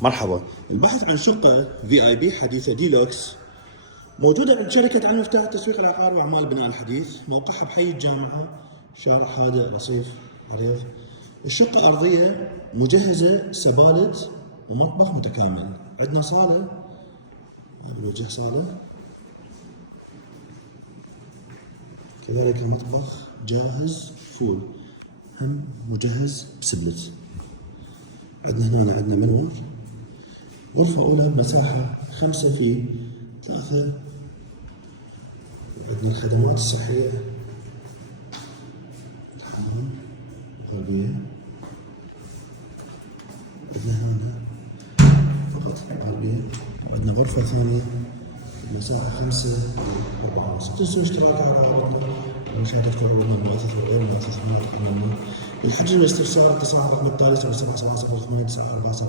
مرحبا. البحث عن شقة VIP حديثة ديلوكس موجودة عند شركة على مفتاح التسويق العقاري وأعمال البناء الحديث، موقعها بحي الجامعة، شارع هادئ رصيف عريض. الشقة أرضية مجهزة سبالت ومطبخ متكامل. عندنا صالة، بالوجه صالة، كذلك المطبخ جاهز فول، هم مجهز بسبلت. عندنا هنا منور، غرفة أولى بمساحة 5 في 3. عندنا الخدمات الصحية، الحمام، الغربية. عندنا هنا فقط غربية. عندنا غرفة ثانية بمساحة 5 و4.5. لا تنسوا الاشتراك على رابطنا ومشاهدتكم عروضنا المؤثثة وغير المؤثثة. الحجز والاستفسار اتصال رقم التالي 0770 894